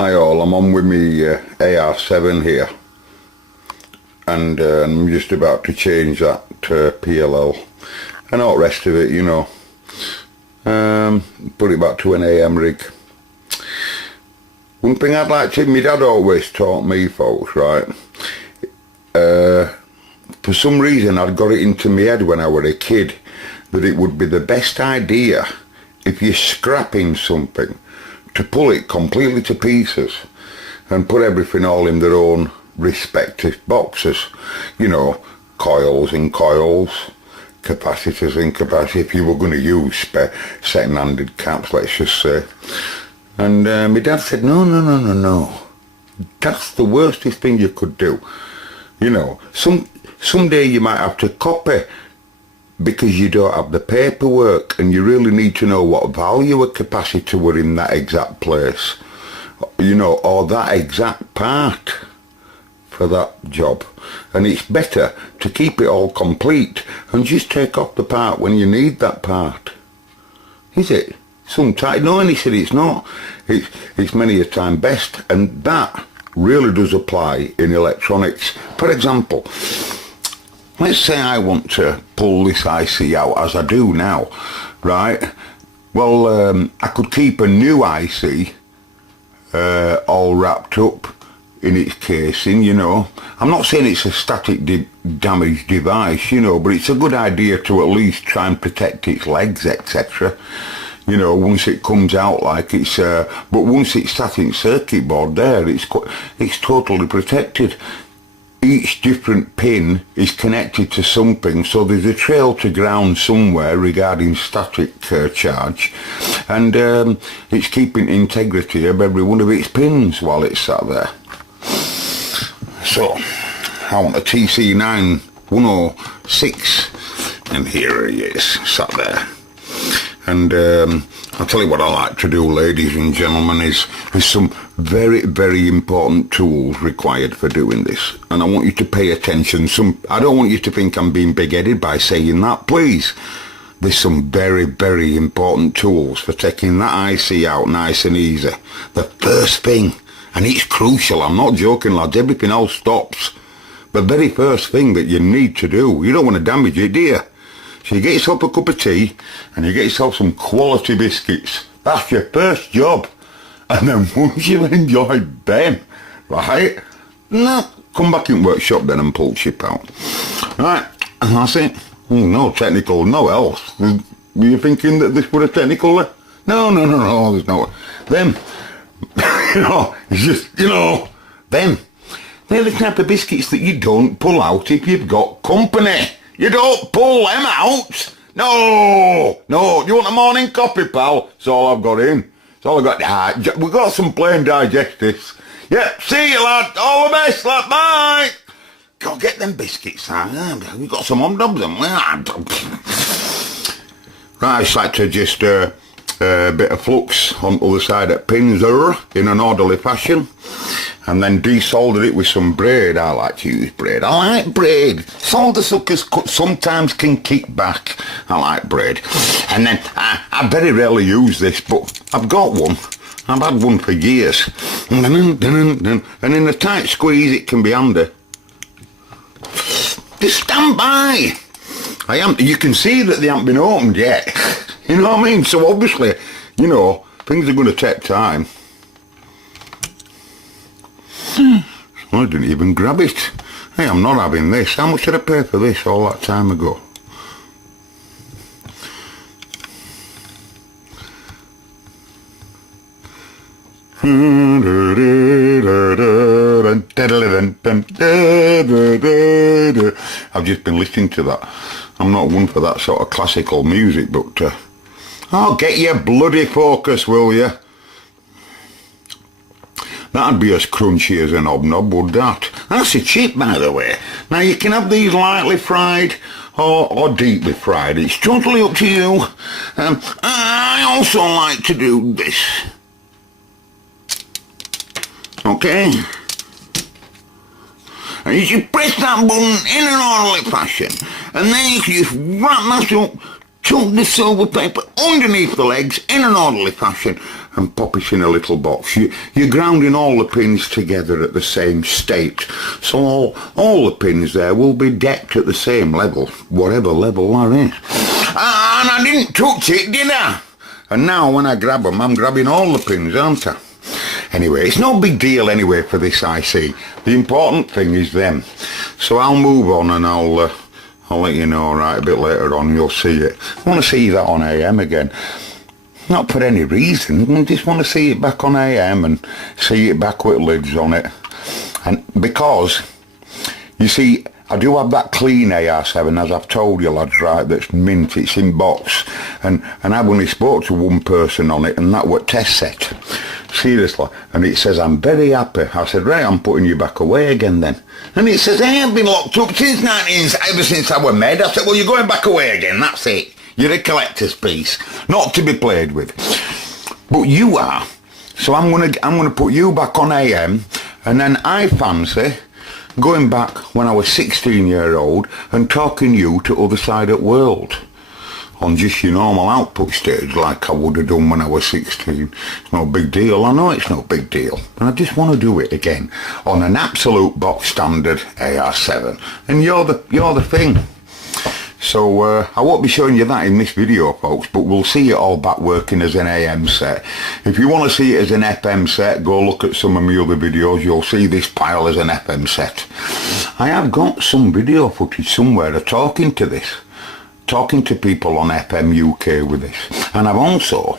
Hi all, I'm on with me Ar7 here, and I'm just about to change that to PLL and all the rest of it, you know. Put it back to an AM rig. One thing I'd like to, my dad always taught me, folks, right? For some reason I'd got it into my head when I was a kid that it would be the best idea if you're scrapping something to pull it completely to pieces and put everything all in their own respective boxes. You know, coils in coils, capacitors in capacitors, if you were going to use second-handed caps, let's just say. And my dad said, no. That's the worstest thing you could do. You know, someday you might have to copy because you don't have the paperwork and you really need to know what value a capacitor were in that exact place, you know, or that exact part for that job. And it's better to keep it all complete and just take off the part when you need that part. Is it? Sometimes, no, and he said it's not. It's many a time best, and that really does apply in electronics. For example, let's say I want to pull this IC out, as I do now, right? Well, I could keep a new IC all wrapped up in its casing, you know. I'm not saying it's a static damaged device, you know, but it's a good idea to at least try and protect its legs, etc. You know, once it comes out like it's, but once it's sat in circuit board there, it's totally protected. Each different pin is connected to something, so there's a trail to ground somewhere regarding static charge, and it's keeping integrity of every one of its pins while it's sat there. So, I want a TC9 106, and here he is, sat there. And I'll tell you what I like to do, ladies and gentlemen, is there's some very, very important tools required for doing this. And I want you to pay attention. I don't want you to think I'm being big-headed by saying that, please. There's some very, very important tools for taking that IC out nice and easy. The first thing, and it's crucial, I'm not joking, lads, everything else stops. The very first thing that you need to do, you don't want to damage it, do you? So you get yourself a cup of tea and you get yourself some quality biscuits. That's your first job. And then once you've enjoyed them, right, come back in workshop then and pull chip out. Right, and that's it. No technical, no else. Were you thinking that this was a technical? No, there's no. Them, you know, it's just, you know, them. They're the type of biscuits that you don't pull out if you've got company. You don't pull them out. No. You want a morning coffee, pal? That's all I've got in. That's all I've got. We've got some plain digestives. Yeah, see you, lad. All the best, lad. Bye. Go get them biscuits, lad. We've got some omnobs. Right, I just like to just a bit of flux on the other side of pins there in an orderly fashion. And then desolder it with some braid. I like to use braid. I like braid. Solder suckers sometimes can kick back. I like braid. And then I very rarely use this, but I've got one. I've had one for years. And in a tight squeeze it can be handy. Just stand by. You can see that they haven't been opened yet. You know what I mean? So obviously, you know, things are going to take time. I didn't even grab it. Hey, I'm not having this. How much did I pay for this all that time ago? I've just been listening to that. I'm not one for that sort of classical music, but oh, get your bloody focus, will you? That'd be as crunchy as an hobnob, would that? That's a chip, by the way. Now, you can have these lightly fried or deeply fried. It's totally up to you. I also like to do this. Okay? And you press that button in an orderly fashion. And then you can just wrap that up, tuck the silver paper underneath the legs in an orderly fashion and pop it in a little box. You're grounding all the pins together at the same state, so all the pins there will be decked at the same level, whatever level that is. And I didn't touch it, did I? And now when I grab them, I'm grabbing all the pins, aren't I? Anyway, it's no big deal anyway for this IC. The important thing is them. So I'll move on and I'll let you know, right, a bit later on, you'll see it. I want to see that on AM again. Not for any reason, I just want to see it back on AM and see it back with lids on it. And because, you see, I do have that clean AR7, as I've told you lads, right, that's mint, it's in box. And I've only spoke to one person on it, and that was test set. Seriously. And it says, I'm very happy. I said, right, I'm putting you back away again then. And it says, I have been locked up ever since I was made. I said, well, you're going back away again, that's it. You're a collector's piece, not to be played with. But you are. So I'm gonna put you back on AM, and then I fancy going back when I was 16-year-old and talking you to other side of the world on just your normal output stage like I would have done when I was 16. It's no big deal. I know it's no big deal. And I just want to do it again on an absolute box standard AR7. And you're the thing. So I won't be showing you that in this video, folks, but we'll see it all back working as an AM set. If you want to see it as an FM set, go look at some of my other videos. You'll see this pile as an FM set. I have got some video footage somewhere of talking to people on FM UK with this. And I've also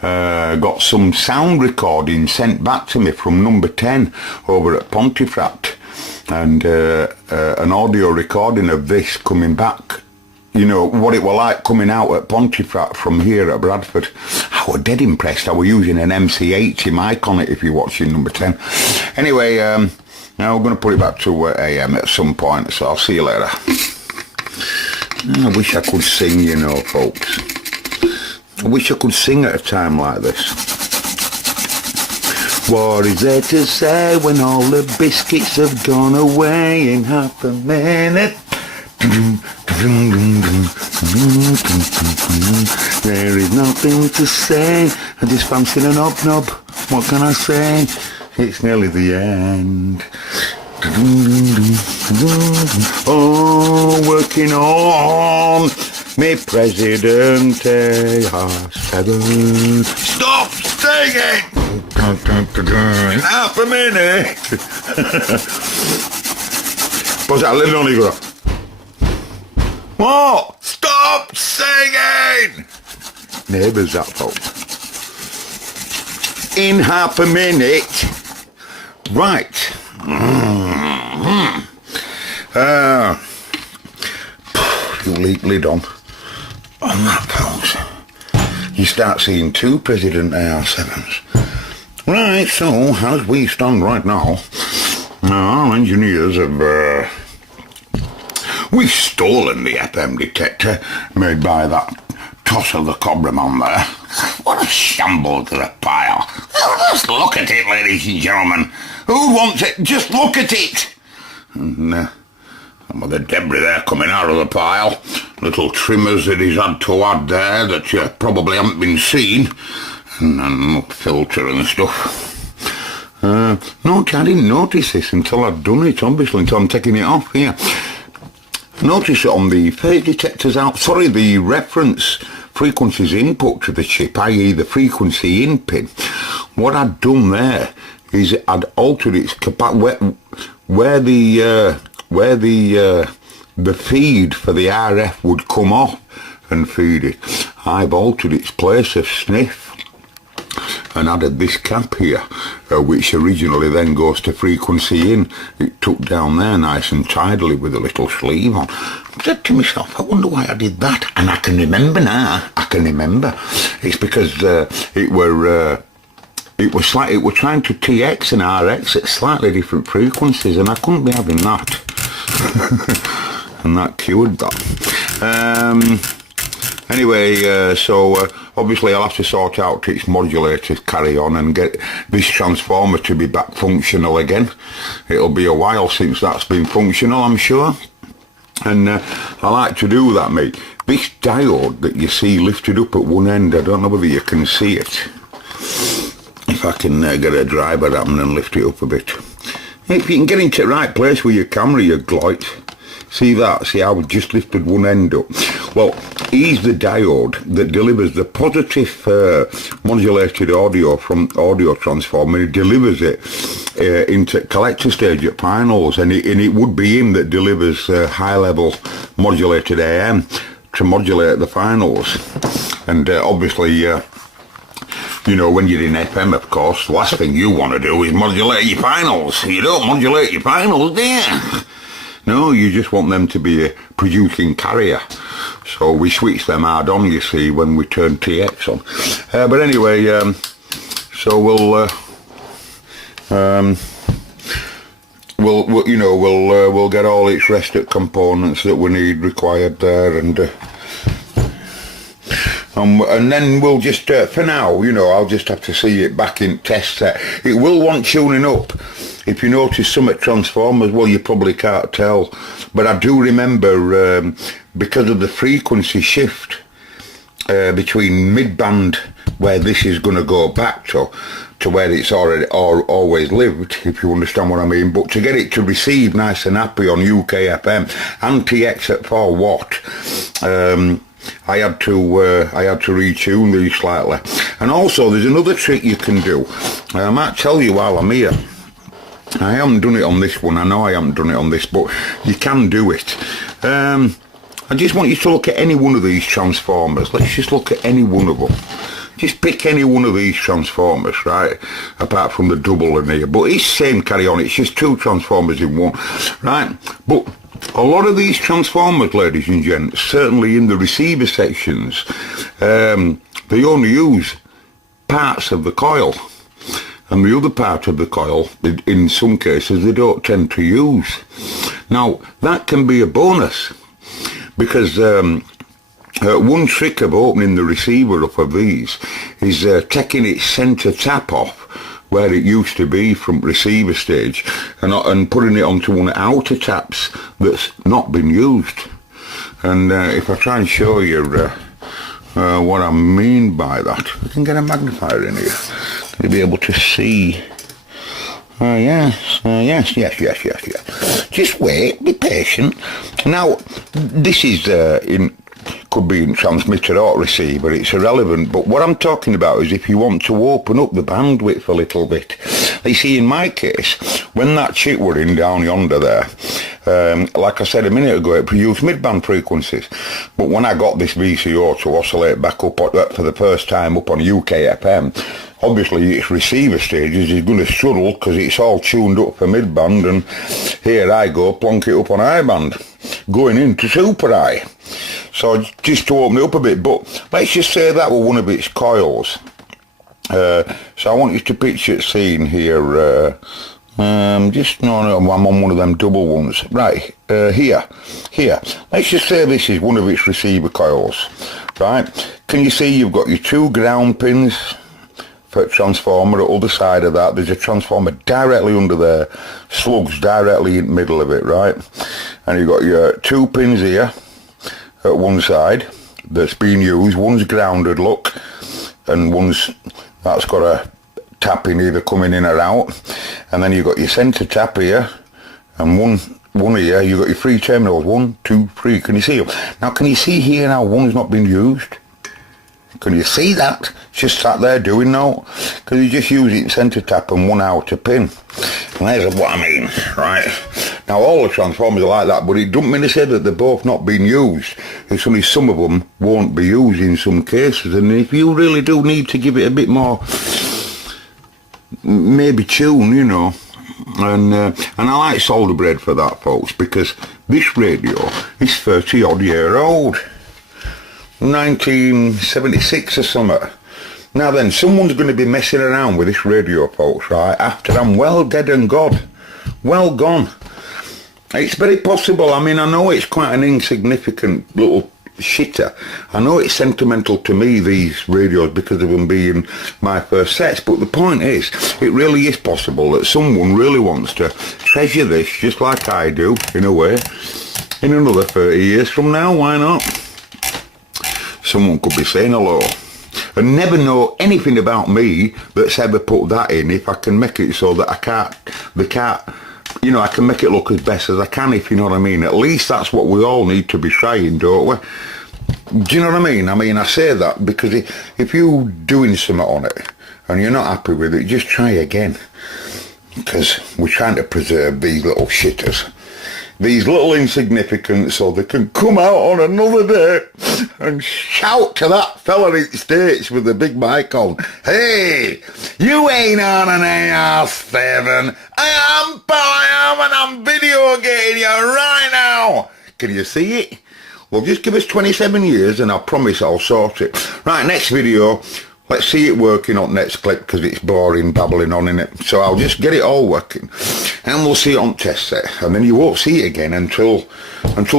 got some sound recordings sent back to me from number 10 over at Pontefract. And an audio recording of this coming back, you know, what it was like coming out at Pontefract from here at Bradford. I was dead impressed. I was using an MCH mic on it if you're watching number 10. Anyway, now we're going to put it back to AM at some point, so I'll see you later. I wish I could sing, you know, folks. I wish I could sing at a time like this. What is there to say when all the biscuits have gone away in half a minute? There is nothing to say, I just fancy an knob. What can I say? It's nearly the end. Oh, working on me President AR7. Stop singing! Half a minute. What's that little only go? What? Stop singing! Neighbours, that folks. In half a minute. Right. You leak lid on that, folks. You start seeing two President AR7s. Right, so as we stand right now, our engineers have we've stolen the FM detector made by that toss of the Cobra man there. What a shambles of a pile. Just look at it, ladies and gentlemen. Who wants it? Just look at it. And some of the debris there coming out of the pile. Little trimmers that he's had to add there that probably haven't been seen. And filter and stuff. No, I didn't notice this until I'd done it, obviously, until I'm taking it off here. Notice it on the phase detectors the reference frequencies input to the chip, i.e. the frequency in pin. What I'd done there is I'd altered its capacity, where the feed for the RF would come off and feed it. I've altered its place of sniff and added this cap here, which originally then goes to frequency in. It took down there nice and tidily with a little sleeve on. I said to myself, I wonder why I did that. And I can remember now. I can remember. It's because it were trying to TX and RX at slightly different frequencies, and I couldn't be having that. And that cured that. Anyway, so obviously I'll have to sort out its modulators, carry on, and get this transformer to be back functional again. It'll be a while since that's been functional, I'm sure. And I like to do that, mate, this diode that you see lifted up at one end, I don't know whether you can see it. If I can get a driver happening and lift it up a bit. If you can get into the right place with your camera, you gloit. See that? See how we just lifted one end up? Well, he's the diode that delivers the positive modulated audio from audio transformer. He delivers it into collector stage at finals, and it would be him that delivers high level modulated AM to modulate the finals. And obviously, you know, when you're in FM, of course, the last thing you want to do is modulate your finals. You don't modulate your finals, do you? No, you just want them to be a producing carrier. So we switch them hard on, you see, when we turn TX on. But anyway, so we'll get all its rest of components that we need required there, and then we'll just, for now, you know, I'll just have to see it back in test set. It will want tuning up. If you notice some at transformers, well, you probably can't tell. But I do remember, because of the frequency shift between mid-band, where this is going to go back to where it's always lived, if you understand what I mean. But to get it to receive nice and happy on UK FM and TX at 4 watt, I had to retune these slightly. And also, there's another trick you can do. I might tell you while I'm here. I haven't done it on this one. I know I haven't done it on this, but you can do it. I just want you to look at any one of these transformers. Let's just look at any one of them. Just pick any one of these transformers, right? Apart from the double in here. But it's same carry on. It's just two transformers in one, right? But a lot of these transformers, ladies and gents, certainly in the receiver sections, they only use parts of the coil. And the other part of the coil, in some cases, they don't tend to use. Now, that can be a bonus, because one trick of opening the receiver up of these is taking its centre tap off, where it used to be from receiver stage, and putting it onto one of the outer taps that's not been used. And if I try and show you what I mean by that, I can get a magnifier in here. You'll be able to see. Yes. Just wait, be patient. Now, this is could be in transmitter or receiver, it's irrelevant, but what I'm talking about is if you want to open up the bandwidth a little bit. You see, in my case, when that chip were in down yonder there, like I said a minute ago, it produced mid-band frequencies, but when I got this VCO to oscillate back up for the first time up on UK FM, obviously its receiver stages is going to struggle because it's all tuned up for mid-band, and here I go, plonk it up on high band, going into super high. So just to open it up a bit, but let's just say that was one of its coils. So I want you to picture the scene here. I'm on one of them double ones. Right, here. Let's just say this is one of its receiver coils, right? Can you see you've got your two ground pins for a transformer? At the other side of that, there's a transformer directly under there, slugs directly in the middle of it, right? And you've got your two pins here at one side that's being used. One's grounded, look, and that's got a tap in either coming in or out. And then you've got your centre tap here, and one here, you've got your three terminals, 1, 2, 3. Can you see them? Now, can you see here now one's not been used? Can you see that? It's just sat there doing now, because you just use it centre tap and one outer pin. And there's what I mean, right? Now, all the transformers are like that, but it doesn't mean to say that they're both not being used. It's only some of them won't be used in some cases, and if you really do need to give it a bit more, maybe tune, you know. And I like solder bread for that, folks, because this radio is 30 odd year old. 1976 or something. Now then, someone's going to be messing around with this radio, folks, right, after I'm well dead and gone. Well gone. It's very possible. I mean, I know it's quite an insignificant little shitter. I know it's sentimental to me, these radios, because of them being my first sets, but the point is, it really is possible that someone really wants to treasure this, just like I do, in a way, in another 30 years from now. Why not? someone could be saying hello. And never know anything about me that's ever put that in if I can make it so that I can't, you know, I can make it look as best as I can, if you know what I mean. At least that's what we all need to be trying, don't we? Do you know what I mean? I mean, I say that because if you're doing something on it and you're not happy with it, just try again. Because we're trying to preserve these little shitters. These little insignificants, so they can come out on another day and shout to that fella in States with the big mic on, "Hey, you ain't on an AR7. I am, and I'm videogating you right now. Can you see it? Well, just give us 27 years and I promise I'll sort it." Right, next video. Let's see it working on next clip because it's boring babbling on in it. So I'll just get it all working and we'll see it on test set. And then you won't see it again until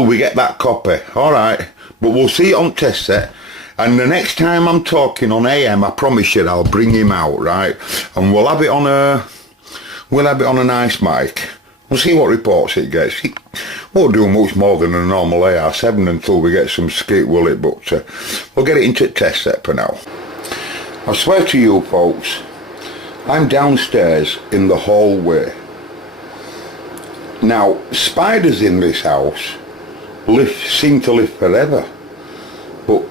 we get that copy. Alright, but we'll see it on test set. And the next time I'm talking on AM, I promise you I'll bring him out, right? And we'll have it on a nice mic. We'll see what reports it gets. It won't do much more than a normal AR7 until we get some skit, will it? But we'll get it into test set for now. I swear to you folks, I'm downstairs in the hallway. Now, spiders in this house seem to live forever. But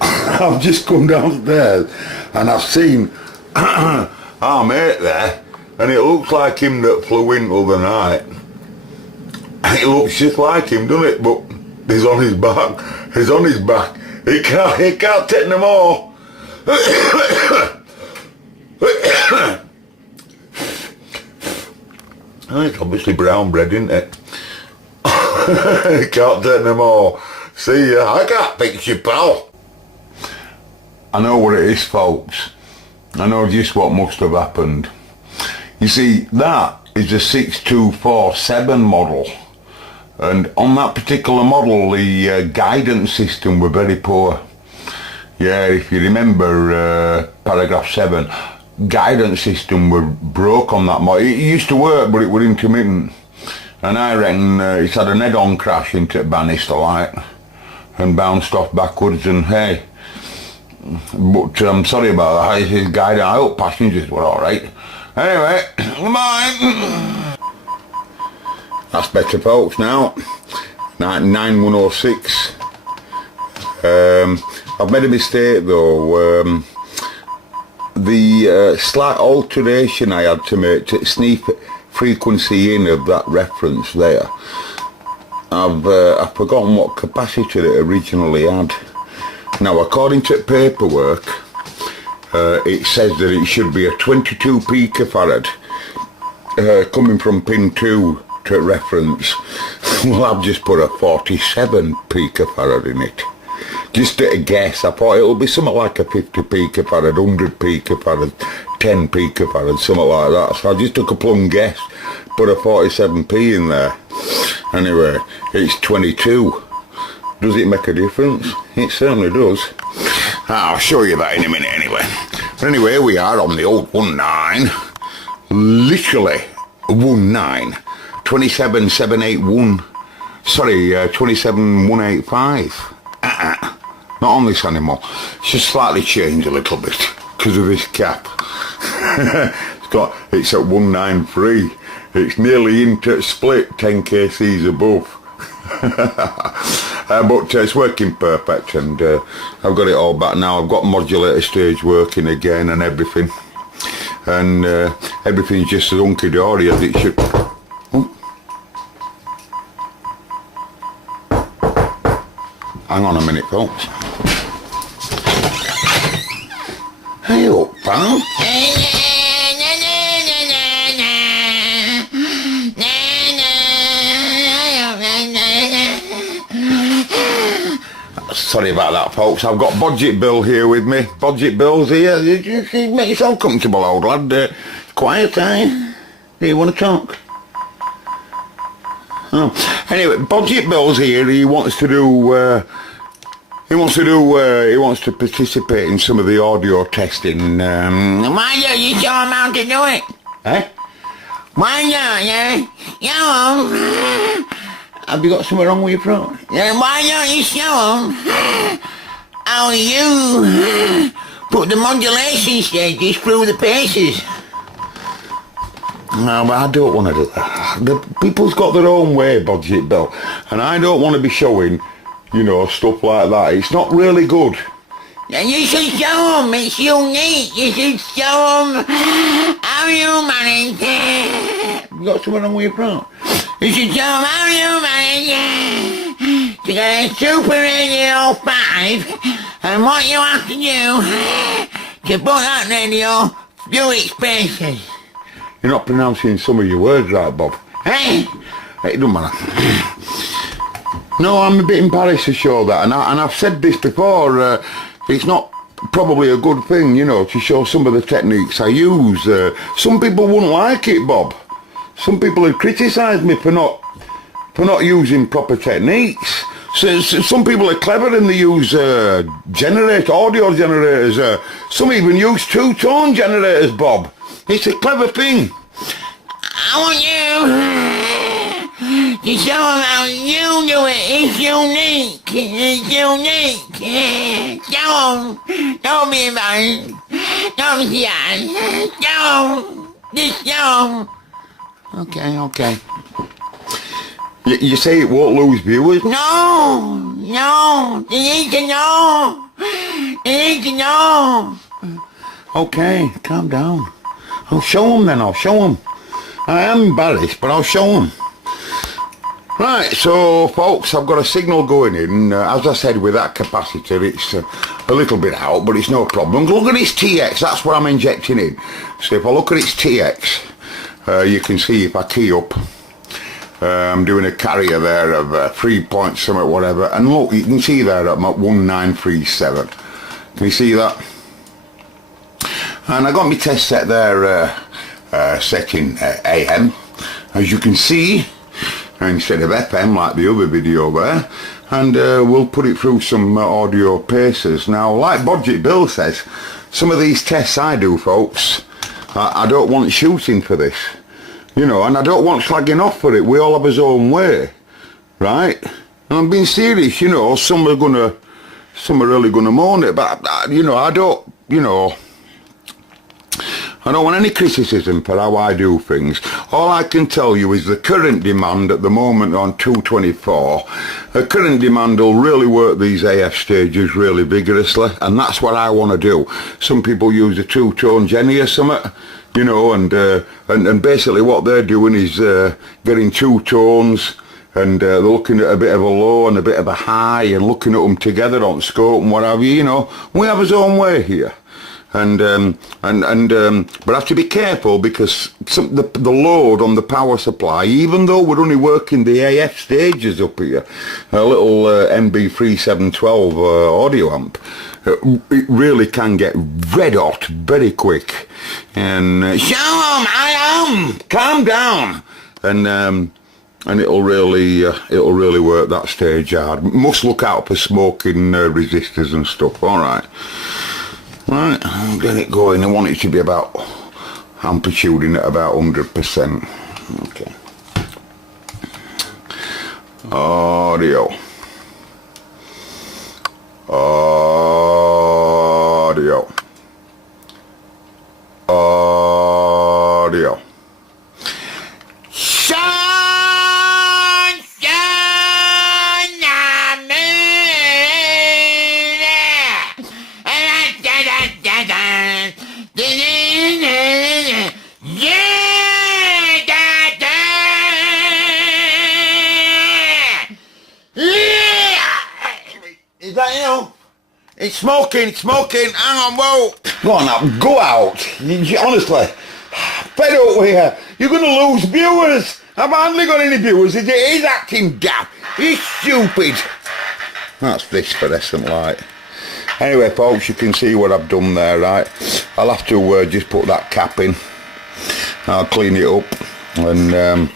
I've just come downstairs and I've seen our mate there, and it looks like him that flew in the other night. It looks just like him, doesn't it? But he's on his back. He's on his back. He can't take no more. It's obviously brown bread, isn't it? Can't take no more. See ya. I can't fix you, pal. I know what it is, folks. I know just what must have happened. You see, that is a 6247 model. And on that particular model, the guidance system were very poor. Yeah, if you remember paragraph 7, guidance system were broke on that model. It used to work, but it was intermittent. And I reckon it's had an head-on crash into banister light and bounced off backwards, and hey. But I'm sorry about that. His guidance, I hope passengers were alright. Anyway, come on. That's better, folks, now. 9106. I've made a mistake though. The slight alteration I had to make to sneak frequency in of that reference there, I've forgotten what capacity it originally had. Now, according to paperwork, it says that it should be a 22 picofarad coming from pin 2 to reference. Well, I've just put a 47 picofarad in it. Just at a guess, I thought it'll be something like a 50 picofarad, 100 picofarad, 10 picofarad, something like that. So I just took a plumb guess, put a 47p in there. Anyway, it's 22. Does it make a difference? It certainly does. I'll show you that in a minute anyway. But anyway, here we are on the old 19. Literally 19. 27781. Sorry, 27185. Not on this animal. It's just slightly changed a little bit because of this cap. It's at 193. It's nearly into split 10 kcs above. But it's working perfect, and I've got it all back now. I've got modulator stage working again and everything, and everything's just as hunky-dory as it should. Oh. Hang on a minute, folks. Hey up, pal. Sorry about that, folks. I've got Budget Bill here with me. Budget Bill's here. You make yourself comfortable, old lad. Quiet, eh? Do you want to talk? Oh. Anyway, Budget Bill's here. He wants to do. He wants to participate in some of the audio testing. Why don't you show him how to do it? Eh? Why not, yeah? Have you got something wrong with your throat? Yeah, why don't you show him how you put the modulation stages through the paces. No, but I don't want to do that. People's got their own way, Budget Bill, and I don't want to be showing, you know, stuff like that. It's not really good. Then you should show them, it's unique. You should show them how you manage. You got something wrong with your throat? You should show them how you manage to get a Super Radio 5 and what you have to do to put that radio through its paces. You're not pronouncing some of your words right, Bob. Hey? It doesn't matter. No, I'm a bit embarrassed to show that, and I've said this before, it's not probably a good thing, you know, to show some of the techniques I use. Some people wouldn't like it, Bob. Some people have criticised me for not using proper techniques. So some people are clever and they use audio generators. Some even use two-tone generators, Bob. It's a clever thing. I want you to show them how you do it. It's unique. It's unique. Show them. Don't be embarrassed. Don't be shy. Show them. Just show them. Okay. You say it won't lose viewers? No. They need to know. They need to know. Okay, calm down. I'll show them then, I'll show them. I am embarrassed, but I'll show them. Right, so folks, I've got a signal going in. As I said, with that capacitor, it's a little bit out, but it's no problem. Look at its TX, that's what I'm injecting in. So if I look at its TX, you can see if I key up, I'm doing a carrier there of 3 point something, whatever. And look, you can see there I'm at 1937. Can you see that? And I got my test set there set in AM, as you can see, instead of FM like the other video there, and we'll put it through some audio paces. Now, like Budget Bill says, some of these tests I do, folks, I don't want shooting for this, you know, and I don't want slagging off for it. We all have his own way, right? And I'm being serious, you know. Some are really gonna moan it, but you know, I don't want any criticism for how I do things. All I can tell you is the current demand at the moment on 224, the current demand will really work these AF stages really vigorously, and that's what I want to do. Some people use a two-tone Jenny or something, you know, and basically what they're doing is getting two tones, and they're looking at a bit of a low and a bit of a high and looking at them together on scope and whatever, you know. We have his own way here. But I have to be careful because the load on the power supply, even though we're only working the AF stages up here, a little MB3712 audio amp, it really can get red hot very quick. And show 'em, I am, calm down, and it'll really work that stage hard. Must look out for smoking resistors and stuff. All right. Right, I'll get it going. I want it to be about amplituding at about 100%. Okay. Audio. Is that, you know? It's smoking, hang on, whoa. Go on now, go out. Honestly, fed up with you. You're going to lose viewers. I've hardly got any viewers. It is acting daft. It's stupid. That's phosphorescent light. Anyway, folks, you can see what I've done there, right? I'll have to just put that cap in. I'll clean it up and...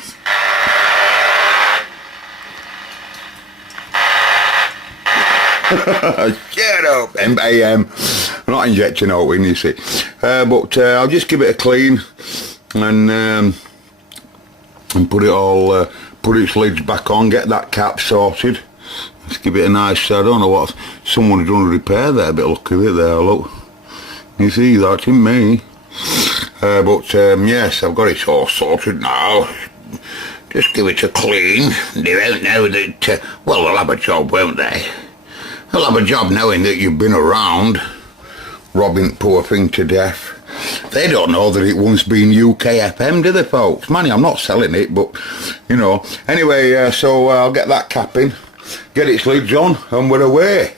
Shut up, AM. I'm not injecting out in, you see. But I'll just give it a clean and put it all, put its lids back on, get that cap sorted. Let's give it a nice, I don't know what, someone's done a repair there, a bit lucky with it there, look. You see, that in me. Yes, I've got it all sorted now. Just give it a clean. They won't know that, well, they'll have a job, won't they? They'll have a job knowing that you've been around, robbing poor thing to death. They don't know that it once been UKFM, do they, folks? Manny, I'm not selling it, but, you know. Anyway, so I'll get that cap in, get its lids on, and we're away.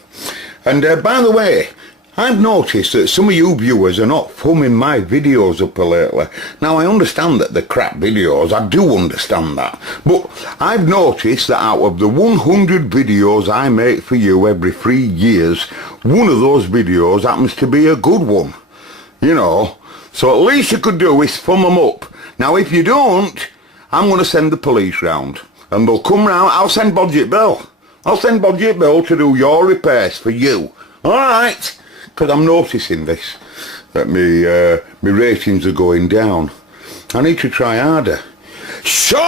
And by the way, I've noticed that some of you viewers are not thumbing my videos up lately. Now, I understand that they're crap videos, I do understand that. But I've noticed that out of the 100 videos I make for you every 3 years, one of those videos happens to be a good one. You know, so at least you could do is thumb them up. Now, if you don't, I'm going to send the police round. And they'll come round, I'll send Bodget Bill. I'll send Bodget Bill to do your repairs for you. Alright? Because I'm noticing this, that my ratings are going down. I need to try harder. So